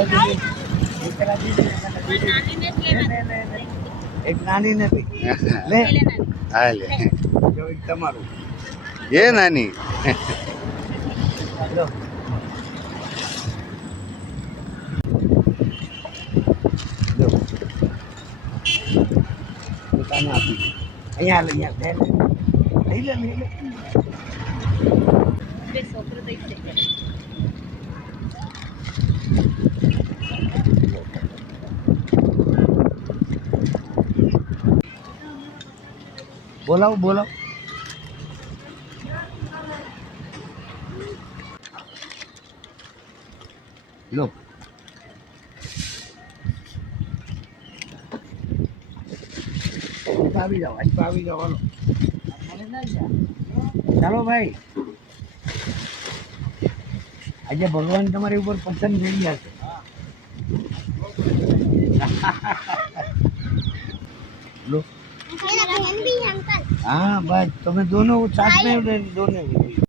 એક નાની ને બી લે હા લે જો એક તમારું એ નાની લો લો પોતાને આપી અહીંયા લઈ લે છોકરો દઈ દે બોલાવો લો આવી જાઓ હાલો ચાલો ભાઈ આજે ભગવાન તમારી ઉપર પસંદ થઈ ગયા છે લો हाँ बस तुम्हें दोनों साथ में दोनों